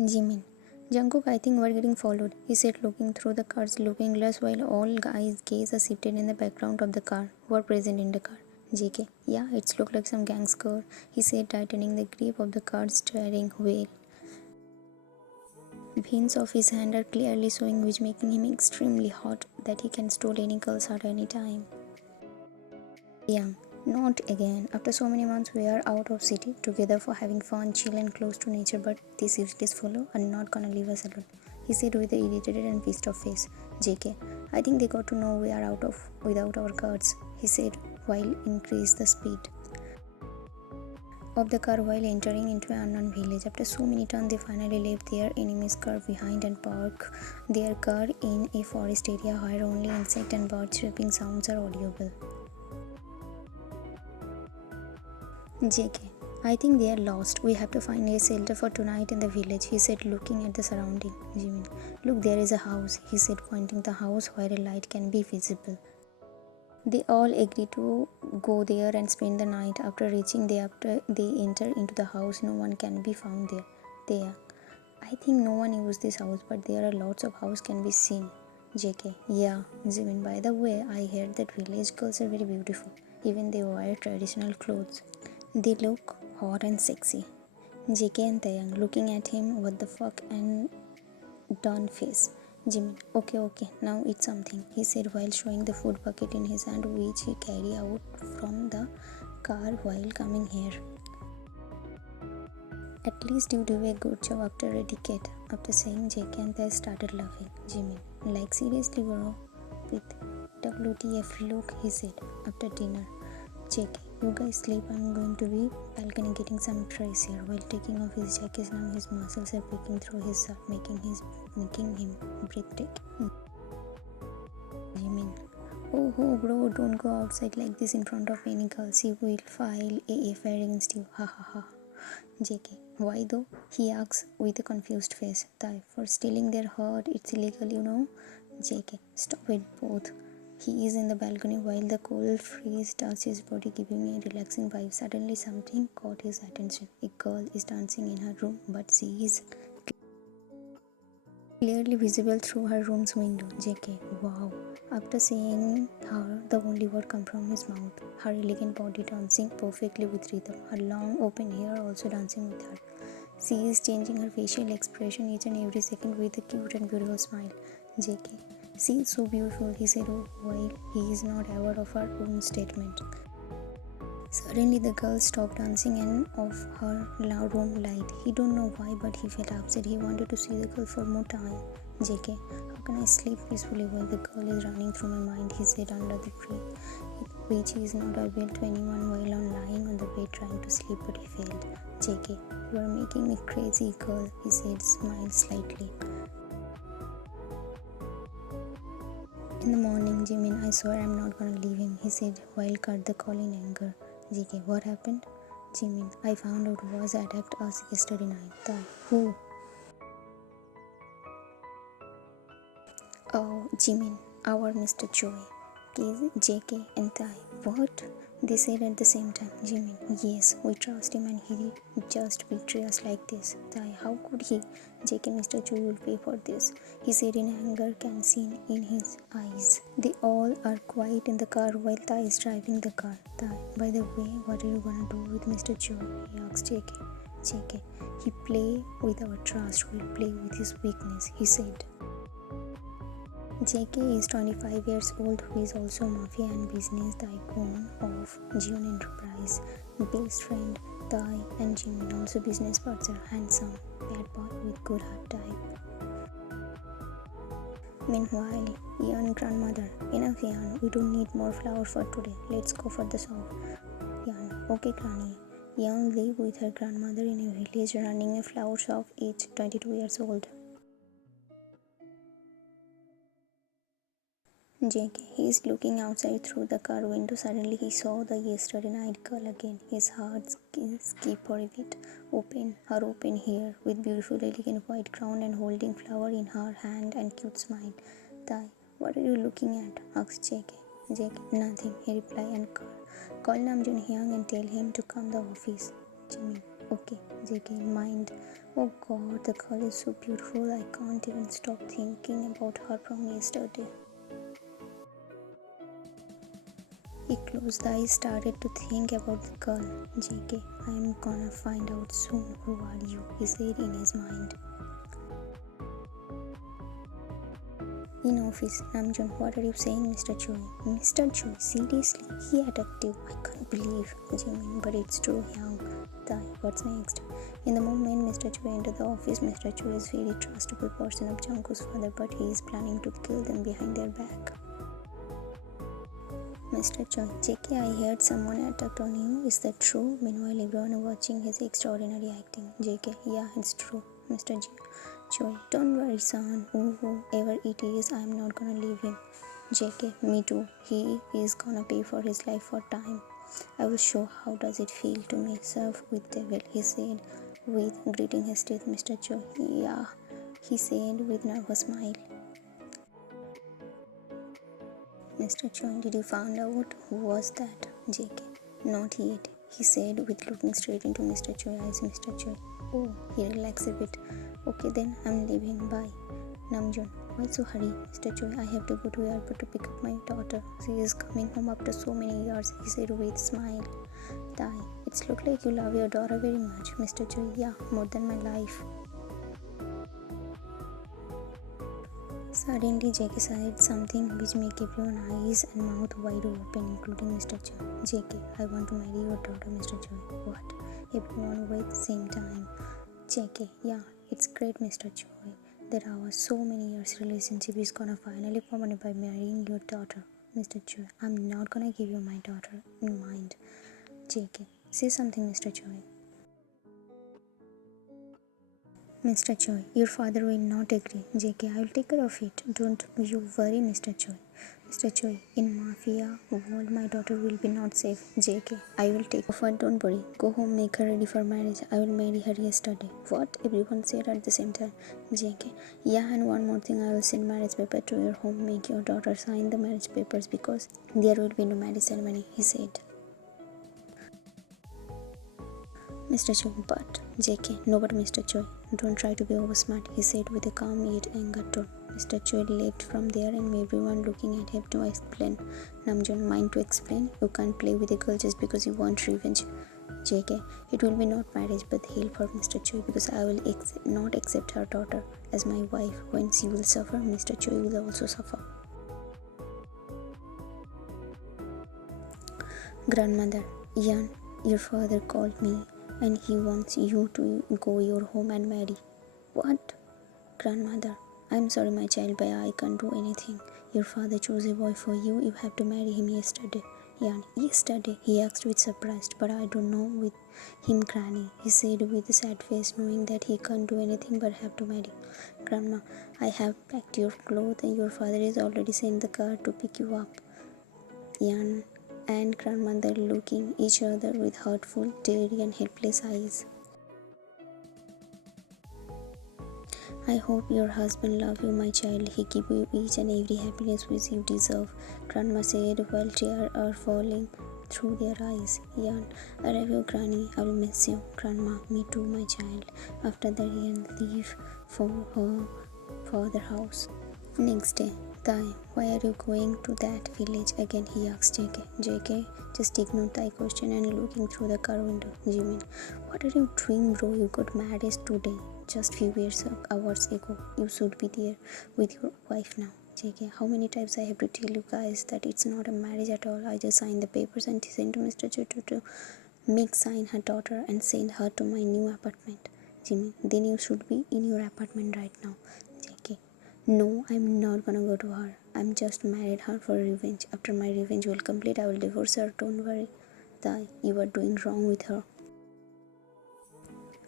Jimin. Jungkook, I think we're getting followed, he said, looking through the car's looking glass while all guys' gaze are shifted in the background of the car, who are present in the car. JK. Yeah, it's looked like some gangster, he said, tightening the grip of the car's steering wheel. Veins of his hand are clearly showing, which making him extremely hot, that he can steal any girl's heart any time. Young. Not again. After so many months, we are out of city together for having fun, chill, and close to nature. But these useless fellow are not gonna leave us alone, he said with an irritated and pissed off face. JK. I think they got to know we are out of without our guards, he said while increased the speed of the car while entering into an unknown village. After so many turns, they finally left their enemy's car behind and parked their car in a forest area where only insect and bird chirping sounds are audible. JK. I think they are lost. We have to find a shelter for tonight in the village, he said, looking at the surrounding. Jimin. Look, there is a house, he said, pointing the house where a light can be visible. They all agree to go there and spend the night. After they enter into the house, no one can be found there. There. I think no one used this house, but there are lots of houses can be seen. JK. Yeah, Jimin. By the way, I heard that village girls are very beautiful. Even they wear traditional clothes. They look hot and sexy. JK and Taeyang looking at him, what the fuck, and done face. Jimin, okay, okay, now eat something, he said while showing the food bucket in his hand, which he carried out from the car while coming here. At least you do a good job after a decade. After saying JK and Tae started laughing. Jimin, like seriously, bro? With WTF look, he said after dinner. JK, you guys sleep, I'm going to be balcony getting some fresh air. While taking off his jacket, now his muscles are peeking through his shirt, making him breathtaking. Jimin, oh, oh, bro, don't go outside like this in front of any girl. She will file a FIR against you. Ha ha ha. JK, why though? He asks with a confused face. Thai, for stealing their heart, it's illegal, you know. JK, stop it both. He is in the balcony while the cold breeze touches his body, giving a relaxing vibe. Suddenly, something caught his attention. A girl is dancing in her room, but she is clearly visible through her room's window. JK, wow. After saying her, the only word come from his mouth. Her elegant body dancing perfectly with rhythm. Her long open hair also dancing with her. She is changing her facial expression each and every second with a cute and beautiful smile. JK. She is so beautiful, he said while he is not aware of her own statement. Suddenly the girl stopped dancing and off her loud room light. He don't know why, but he felt upset. He wanted to see the girl for more time. JK, how can I sleep peacefully while the girl is running through my mind, he said under the tree, which is not available to anyone while on lying on the bed trying to sleep, but he failed. JK, you are making me crazy, girl, he said, smiled slightly. In the morning, Jimin, I swear I'm not gonna leave him, he said while cut the call in anger. JK, what happened? Jimin, I found out who was attacked us yesterday night. Thai, who? Oh, Jimin, our Mr. Choi. JK and Thai. What? They said at the same time. Jimin, yes, we trust him and he just betray us like this. Thai, how could he? JK, Mr. Choi will pay for this, he said in anger can seen in his eyes. They all are quiet in the car while Thai is driving the car. Thai, by the way, what are you gonna do with Mr. Choi? He asked JK. JK, he play with our trust, will play with his weakness, he said. JK is 25 years old, who is also mafia and business tycoon of June Enterprise. Best friend Thai and Jimin, also business partner, handsome, bad boy with good heart type. Meanwhile, Yan grandmother, enough Yan, we don't need more flowers for today. Let's go for the shop. Yan, okay Granny. Yan live with her grandmother in a village running a flower shop, age 22 years old. JK, he is looking outside through the car window. Suddenly he saw the yesterday night girl again. His heart skipped for a bit. Her open hair with beautiful elegant white crown and holding flower in her hand and cute smile. Thai, what are you looking at? Asked JK. JK, nothing, he replied and call Namjoon Hyang and tell him to come the office. Jimin, okay. JK in mind. Oh god, the girl is so beautiful, I can't even stop thinking about her from yesterday. He closed the eyes, started to think about the girl. JK, I'm gonna find out soon. Who are you? He said in his mind. In office, Namjoon, what are you saying, Mr. Choi? Mr. Choi, seriously? He attacked you. I can't believe. Jimin, but it's true, Young. Tai, what's next? In the moment Mr. Choi entered the office, Mr. Choi is very trustable person of Jungkook's father, but he is planning to kill them behind their back. Mr. Choi, JK, I heard someone attacked on you. Is that true? Meanwhile, everyone watching his extraordinary acting. JK, yeah, it's true. Mr. Choi, don't worry, son. Whoever it is, I'm not gonna leave him. JK, me too. He is gonna pay for his life for time. I will show how does it feel to me serve with devil, he said with gritting his teeth. Mr. Choi, yeah, he said with nervous smile. Mr. Choi, did you find out who was that? JK, not yet, he said with looking straight into Mr. Choi's eyes. Mr. Choi, oh, he relaxed a bit. Okay then, I'm leaving, bye. Namjoon, why so hurry? Mr. Choi, I have to go to airport to pick up my daughter. She is coming home after so many years, he said with smile. Tai, it's look like you love your daughter very much. Mr. Choi, yeah, more than my life. Suddenly, JK said something which made everyone's eyes and mouth wide open, including Mr. Choi. JK, I want to marry your daughter, Mr. Choi. What? Everyone with the same time. JK, yeah, it's great, Mr. Choi. There are so many years relationship is gonna finally permanent by marrying your daughter. Mr. Choi, I'm not gonna give you my daughter in mind. JK, say something, Mr. Choi. Mr. Choi, your father will not agree. JK, I will take care of it. Don't you worry, Mr. Choi. Mr. Choi, in Mafia world, my daughter will be not safe. JK, I will take her. Don't worry. Go home, make her ready for marriage. I will marry her yesterday. What? Everyone said at the same time. JK, yeah, and one more thing, I will send marriage paper to your home. Make your daughter sign the marriage papers because there will be no marriage ceremony, he said. Mr. Choi, but JK, no, but Mr. Choi, don't try to be over smart, he said with a calm yet anger tone. Mr. Choi left from there and everyone looking at him to explain. Namjoon, mind to explain? You can't play with a girl just because you want revenge. JK, it will be not marriage but hell for Mr. Choi because I will not accept her daughter as my wife. When she will suffer, Mr. Choi will also suffer. Grandmother, Yan, your father called me and he wants you to go your home and marry. What? Grandmother, I'm sorry my child, but I can't do anything. Your father chose a boy for you. You have to marry him yesterday. Yan, yesterday? He asked with surprise, but I don't know with him, Granny. He said with a sad face, knowing that he can't do anything but have to marry. Grandma, I have packed your clothes and your father is already sent the car to pick you up. Yan and grandmother looking each other with hurtful, teary and helpless eyes. I hope your husband love you, my child. He give you each and every happiness which you deserve, Grandma said while tears are falling through their eyes. Yan, I love you, Granny. I will miss you. Grandma, me too, my child. After that, Yan leave for her father house. Next day, Tai, why are you going to that village again? He asked JK. JK just ignored Tai question and looking through the car window. Jimin, what are you doing, bro? You got married today. Just few hours ago. You should be there with your wife now. JK, how many times I have to tell you guys that it's not a marriage at all. I just signed the papers and sent to Mr. Chotu to make sign her daughter and send her to my new apartment. Jimmy, then you should be in your apartment right now. JK, no, I'm not gonna go to her. I'm just married her for revenge. After my revenge will complete, I will divorce her. Don't worry. Tai, you are doing wrong with her.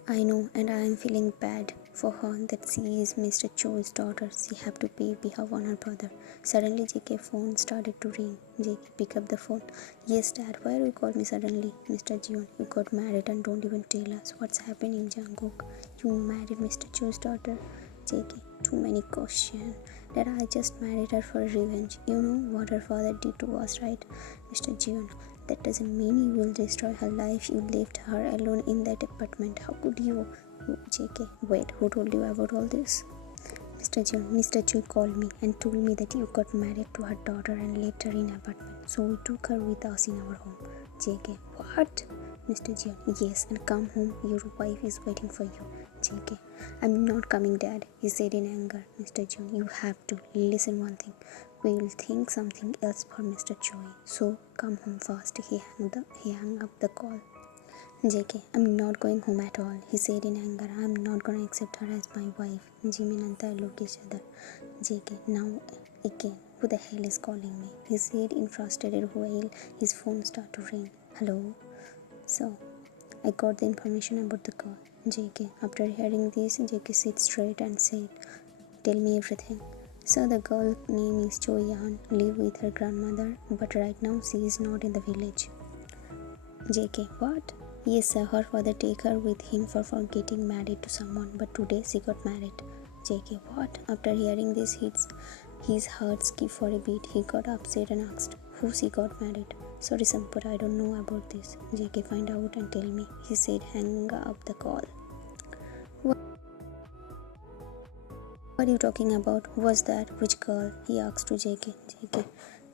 I know, and I am feeling bad for her that she is Mr. Cho's daughter. She have to pay behalf on her brother. Suddenly, JK phone started to ring. JK pick up the phone. Yes, Dad. Why you call me suddenly? Mr. Jion, you got married and don't even tell us what's happening. Jungkook, you married Mr. Cho's daughter. JK, too many questions. Dad, I just married her for revenge. You know what her father did to us, right? Mr. Jion, That doesn't mean you will destroy her life. You left her alone in that apartment. How could you? JK, wait, who told you about all this? Mr. Choi called me and told me that you got married to her daughter and left her in apartment. So we took her with us in our home. JK, what? Mr. Jian, yes, and come home. Your wife is waiting for you. JK, I'm not coming, Dad, he said in anger. Mr. Jian, you have to. Listen one thing. We will think something else for Mr. Choi. So come home fast. He hung up the call. JK, I'm not going home at all, he said in anger. I'm not gonna accept her as my wife. Jimin and Tai looked each other. JK, now again, who the hell is calling me? He said in frustrated while his phone started to ring. Hello? So, I got the information about the call. JK, after hearing this, JK sat straight and said, tell me everything. So the girl name is Choi Yan, live with her grandmother, but right now she is not in the village. JK, what? Yes, sir, her father take her with him for getting married to someone, but today she got married. JK, what? After hearing this, his heart skipped for a beat. He got upset and asked, who she got married? Sorry, Sampur, I don't know about this. JK, find out and tell me, he said, hang up the call. What are you talking about? What's that? Which girl? He asked to JK. JK,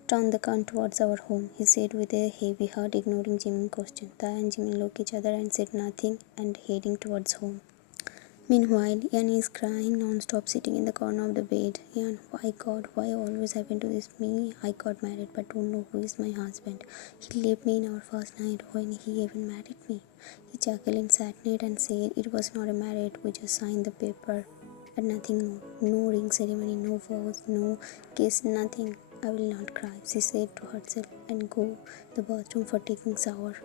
turn the car towards our home, he said with a heavy heart, ignoring Jimin's question. Tai and Jimin looked each other and said nothing and heading towards home. Meanwhile, Yan is crying non-stop, sitting in the corner of the bed. Yan, why God, why always happened to this me? I got married but don't know who is my husband. He left me in our first night when he even married me. He chuckled in sadness and said it was not a marriage, we just signed the paper. And nothing more. No ring ceremony, no vows, no kiss, nothing. I will not cry, she said to herself and go to the bathroom for taking shower.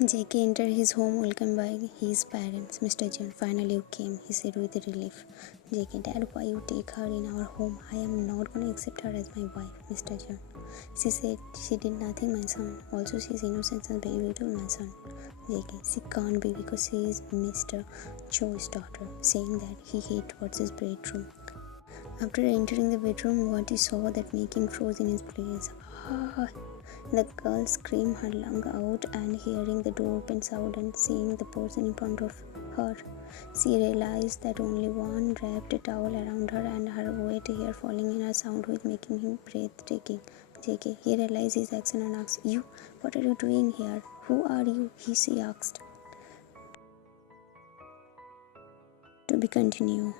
JK entered his home welcomed by his parents. Mr. John, finally you came, he said with relief. JK, Dad, why you take her in our home? I am not going to accept her as my wife, Mr. John. She said she did nothing, my son. Also, she is innocent and very beautiful, my son. JK, she can't be because she is Mr. Cho's daughter, saying that he headed towards his bedroom. After entering the bedroom, what he saw that made him froze in his place. Ah! The girl screamed her lung out and hearing the door open sound and seeing the person in front of her. She realized that only one wrapped a towel around her and her wet hair falling in her sound with making him breathtaking. JK, he realized his action and asked, you, what are you doing here? Who are you? She asked. To be continued.